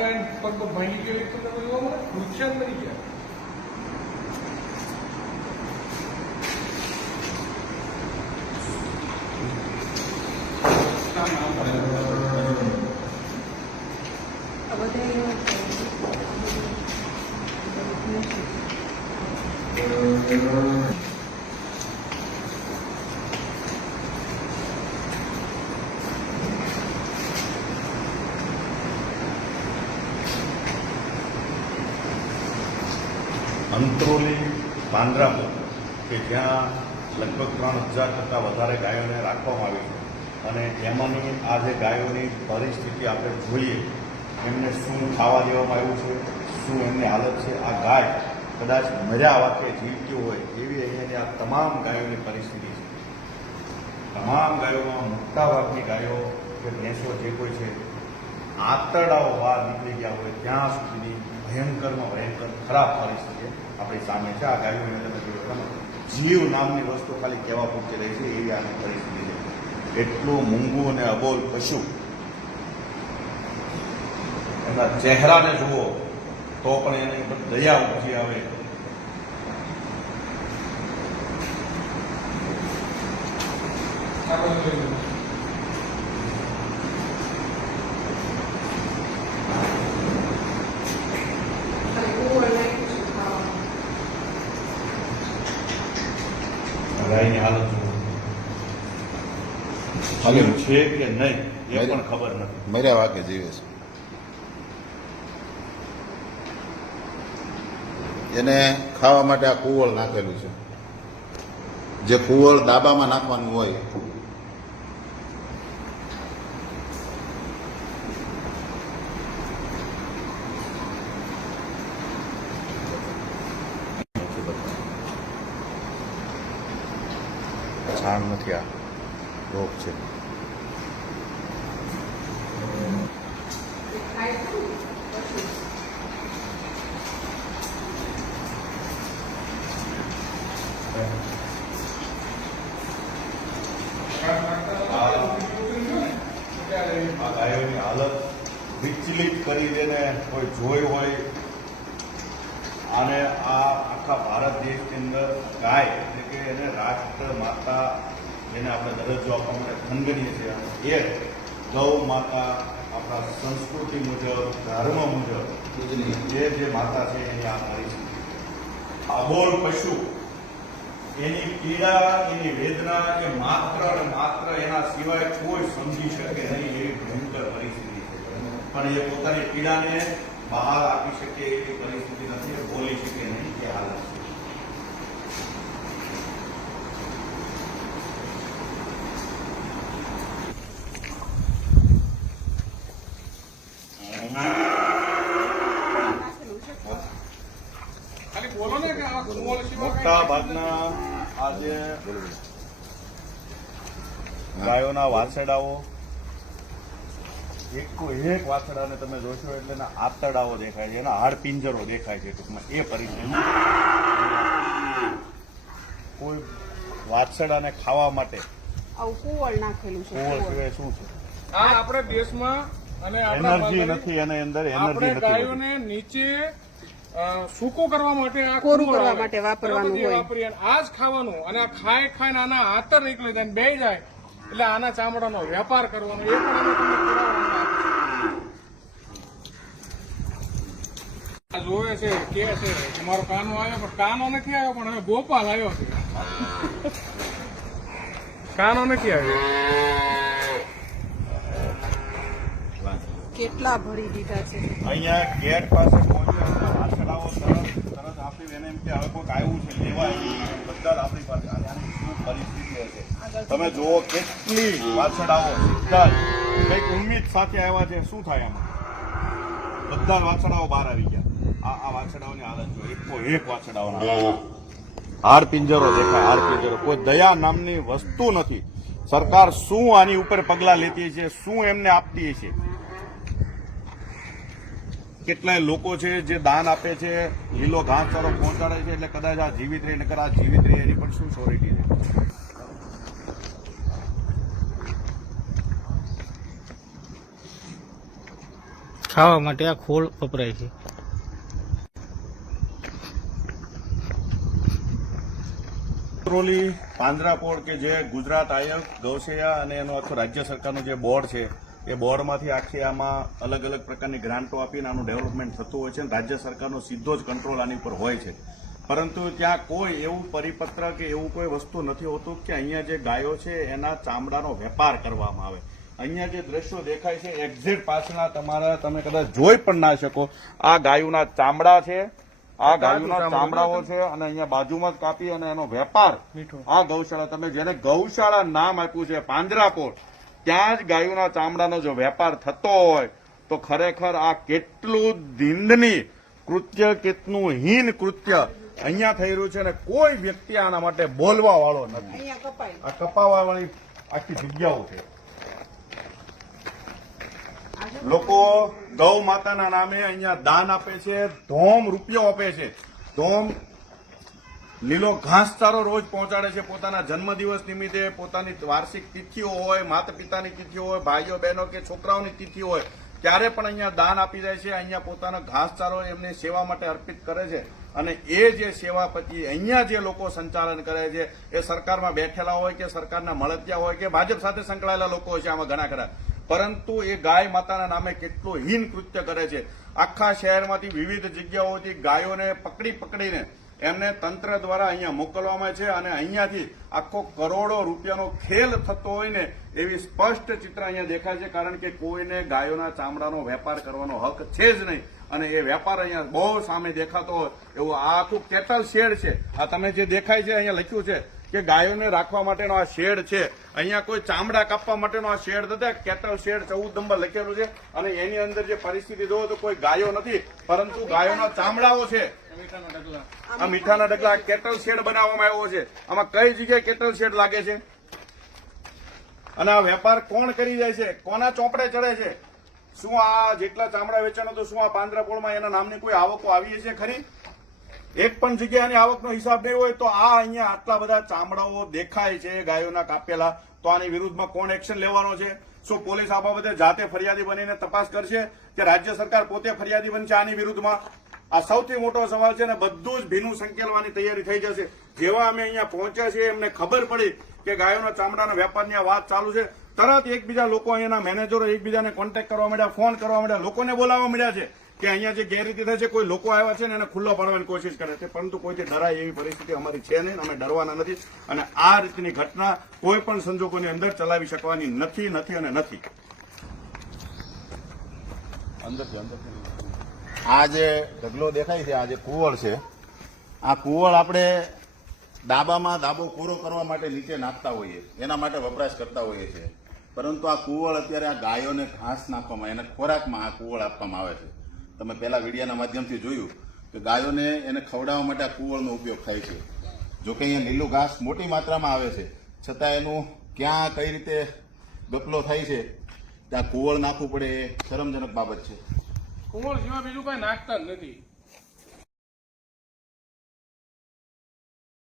જાય પગ ભાંગી ગયેલી તમને કોઈ જોવા મળે? નુકસાન મરી ગયા. અંત્રોલી પાંજરાપોળ કે જ્યાં લગભગ 3000 કરતાં વધારે ગાયોને રાખવામાં આવી છે અને એમાંની આ જે ગાયોની પરિસ્થિતિ આપણે જોઈએ, એમને શું ખાવા દેવામાં આવ્યું છે, શું એમની હાલત છે, આ ગાય કદાચ મર્યા વાતે જીવતી હોય એવી અહીંયાની આ તમામ ગાયોની પરિસ્થિતિ છે. તમામ ગાયોમાં મોટાભાગની ગાયો કે ભેંસો જે કોઈ છે, આંતરડાઓ બહાર નીકળી ગયા હોય ત્યાં સુધીની ભયંકરમાં ભયંકર ખરાબ પરિસ્થિતિ આપણી સામે છે. આ ગાયોને તમે જોયું જીવ નામની વસ્તુ ખાલી કહેવા પૂરતી રહી છે એવી આની પરિસ્થિતિ છે. એટલું મૂંગું અને અબોલ પશુ, એના ચહેરાને જુઓ તો પણ એની ઉપર દયા ઉપજી આવે. ગાયની હાલત જીવ છે કે નહીં એ પણ ખબર નથી. મર્યા વાગે જીવે છે. એને ખાવા માટે આ કુવળ નાખેલું છે, જે કુવળ દાબામાં નાખવાનું હોય. છાણ નથી, આ રોગ છે. આ ગાયોની હાલત વિચલિત કરી દેને કોઈ જોયું હોય. અને આ આખા ભારત દેશની અંદર ગાય એટલે કે એને રાષ્ટ્ર માતા જેને આપણે દરજ્જો આપવા માટે ખંડનીય છે, એ ગૌ માતા આપણા સંસ્કૃતિ મુજબ, ધર્મ મુજબ જે માતા છે એની આ પરિસ્થિતિ. અબોલ પશુ, એની પીડા, એની વેદના એ માત્ર અને માત્ર એના સિવાય કોઈ સમજી શકે નહીં એવી ભયંકર પરિસ્થિતિ છે. પણ એ પોતાની પીડાને બહાર આપી શકે એવી પરિસ્થિતિ નથી, બોલી શકે નહીં એ હાલત છે. મોટા ભાગના આ જે ગાયોના વાછરડાઓ, એક વાછરડાને તમે જોશો એટલે એના આંતરડાઓ દેખાય છે, એના હાડ પિંજરો દેખાય છે. ટૂંકમાં એ પરિસ્થિતિ. કોઈ વાછરડાને ખાવા માટે કુવળ નાખેલું છે. કુવળ સિવાય શું છે? આ આપણે દેશમાં અને એનર્જી નથી, એની અંદર એનર્જી નથી. ગાયોને નીચે સૂકો કરવા માટે, આ કોરું કરવા માટે વાપરવાનું હોય. વાપરીએ આ જ ખાવાનું. અને આ ખાઈને આના આંતર નીકળી જાય, બે જાય એટલે આના ચામડાનો વેપાર કરવાનો. એ પણ અમે તમને પુરાવા જોવે છે, કે છે કે મારો કાનો આવ્યો, પણ કાનો નથી આવ્યો, પણ હવે ગોપાલ આવ્યો છે. કાનો નથી આવ્યો. કેટલા ભરી દીધા છે. અહીંયા ગેટ પાસે પહોંચ્યા, વાછરડાઓ તરત આપી એને એમ કે હવે કોઈક આવ્યું છે લેવા, બધા જ આપણી પાસે. આની શું પરિસ્થિતિ હશે તમે જુઓ. કેટલી વાછરડાઓ સીધા કંઈક ઉમ્મીદ સાથે આવ્યા છે. શું થાય એમાં? બધા જ વાછરડાઓ બહાર આવી ગયા. આ વાછરડાઓની હાલત જો, એક વાછરડાઓના હાર પિંજરો દેખાય, હાર પિંજરો. કોઈ દયા નામની વસ્તુ નથી. સરકાર શું આની ઉપર પગલાં લેતી છે, શું એમને આપતી છે? કેટલાય લોકો છે જે દાન આપે છે, લીલો ઘાસચારો પહોંચાડે છે, એટલે કદાચ આ જીવિત રહે, નકર આ જીવિત રહે એની પણ શું શ્યોરિટી છે? ખાવા માટે આ ખોળ વપરાય છે. કોતરોલી પાંજરાપોળ કે જે ગુજરાત આયોગ ગૌસેયા અને એનો આખો રાજ્ય સરકારનું જે બોર્ડ છે એ બોર્ડમાંથી આખી આમાં અલગ અલગ પ્રકારની ગ્રાન્ટો આપીને આનું ડેવલપમેન્ટ થતું હોય છે અને રાજ્ય સરકારનો સીધો જ કંટ્રોલ આની પર હોય છે. પરંતુ ત્યાં કોઈ એવું પરિપત્ર કે એવું કોઈ વસ્તુ નથી હોતું કે અહીંયા જે ગાયો છે એના ચામડાનો વેપાર કરવામાં આવે. અહીંયા જે દ્રશ્યો દેખાય છે એક્ઝેક્ટ પાછળના તમારા તમે કદાચ જોઈ પણ ના શકો. આ ગાયોના ચામડા છે, આ ગાયોના ચામડાઓ છે અને અહીંયા બાજુમાં જ કાપી અને એનો વેપાર આ ગૌશાળા, તમે જેને ગૌશાળા નામ આપ્યું છે પાંજરાપોળ, ત્યાં જ ગાયોના ચામડાનો જો વેપાર થતો હોય તો ખરેખર આ કેટલું નિંદનીય કૃત્ય, કેટલું હીન કૃત્ય અહીંયા થઈ રહ્યું છે અને કોઈ વ્યક્તિ આના માટે બોલવા વાળો નથી. અહીંયા કપાય. આ કપાવા વાળી આખી જગ્યાઓ છે. લોકો ગૌ માતાના નામે અહીંયા દાન આપે છે, ધોમ રૂપિયો આપે છે, ધોમ લીલો ઘાસચારો રોજ પહોંચાડે છે. પોતાના જન્મદિવસ નિમિત્તે, પોતાની વાર્ષિક તિથિઓ હોય, માતા પિતાની તિથિ હોય, ભાઈઓ બહેનો કે છોકરાઓની તિથિ હોય, ત્યારે પણ અહીંયા દાન આપી જાય છે. અહીંયા પોતાનો ઘાસચારો એમની સેવા માટે અર્પિત કરે છે અને એ જે સેવા પછી અહીંયા જે લોકો સંચાલન કરે છે એ સરકારમાં બેઠેલા હોય કે સરકારના મળતિયા હોય કે ભાજપ સાથે સંકળાયેલા લોકો હોય છે આમાં ઘણા ખરા, પરંતુ એ ગાય માતાના નામે કેટલું હીન કૃત્ય કરે છે. આખા શહેરમાંથી વિવિધ જગ્યાઓથી ગાયોને પકડીને એમને તંત્ર દ્વારા અહીંયા મોકલવામાં છે અને અહીંયાથી આખો કરોડો રૂપિયાનો ખેલ થતો હોય ને એવી સ્પષ્ટ ચિત્ર અહીંયા દેખાય છે. કારણ કે કોઈને ગાયોના ચામડાનો વેપાર કરવાનો હક છે જ નહીં અને એ વેપાર અહીંયા બહુ સામે દેખાતો હોય એવું આ આખું કેટલ શેડ છે. આ તમે જે દેખાય છે અહીંયા લખ્યું છે કે ગાયોને રાખવા માટેનો આ શેડ છે. અહીંયા કોઈ ચામડા કાપવા માટેનો આ શેડ નથી. કેટલ શેડ 14 નંબર લખેલું છે અને એની અંદર જે પરિસ્થિતિ જોવો તો કોઈ ગાયો નથી પરંતુ ગાયોના ચામડાઓ છે. આ મીઠાના ડગલા કેટલ શેડ બનાવવામાં આવ્યો છે. આમાં કઈ જગ્યાએ કેટલ શેડ લાગે છે અને આ વેપાર કોણ કરી જાય છે, કોના ચોપડે ચડે છે? શું આ જેટલા ચામડા વેચાણ તો શું આ પાંજરાપોળમાં એના નામની કોઈ આવકો આવી છે ખરી? એક પણ જગ્યાની આવકનો હિસાબ નહીં હોય તો આ અહીંયા આટલા બધા ચામડાઓ દેખાય છે ગાયોના કાપેલા, તો આની વિરુદ્ધમાં કોણ એક્શન લેવાનો છે? શું પોલીસ આ બાબતે જાતે ફરિયાદી બનીને તપાસ કરશે કે રાજ્ય સરકાર પોતે ફરિયાદી બનશે આની વિરુદ્ધમાં? આ સૌથી મોટો સવાલ છે ને બધું જ ભીનું સંકેલવાની તૈયારી થઈ જશે. જેવા અમે અહીંયા પહોંચ્યા છીએ એમને ખબર પડી કે ગાયોના ચામડાના વેપારની આ વાત ચાલુ છે, તરત એકબીજા લોકો અહીંયાના મેનેજરો એકબીજાને કોન્ટેક્ટ કરવા માંડ્યા, ફોન કરવા માંડ્યા, લોકોને બોલાવવા માંડ્યા છે કે અહીંયા જે ગેરરીતિ થાય છે કોઈ લોકો આવ્યા છે ને એને ખુલ્લો પાડવાની કોશિશ કરે છે, પરંતુ કોઈથી ડરાય એવી પરિસ્થિતિ અમારી છે નહીં. અમે ડરવાના નથી અને આ રીતની ઘટના કોઈ પણ સંજોગોની અંદર ચલાવી શકવાની નથી અને નથી. આ જે ઢગલો દેખાય છે, આ જે કુવળ છે, આ કુવળ આપણે દાબામાં દાબો પૂરો કરવા માટે નીચે નાખતા હોઈએ, એના માટે વપરાશ કરતા હોઈએ છીએ. પરંતુ આ કુવળ અત્યારે આ ગાયોને ઘાસ નાખવામાં, એને ખોરાકમાં આ કુવળ આપવામાં આવે છે. તમે પહેલા વિડીયોના માધ્યમથી જોયું કે ગાયોને એને ખવડાવવા માટે આ કુવળનો ઉપયોગ થાય છે. જોકે અહીંયા લીલું ઘાસ મોટી માત્રામાં આવે છે, છતાં એનું ક્યાં કઈ રીતે ગપલો થાય છે ત્યાં કુવળ નાખવું પડે એ શરમજનક બાબત છે. કુંવળ સિવાય બીજું કઈ નાખતા જ નથી.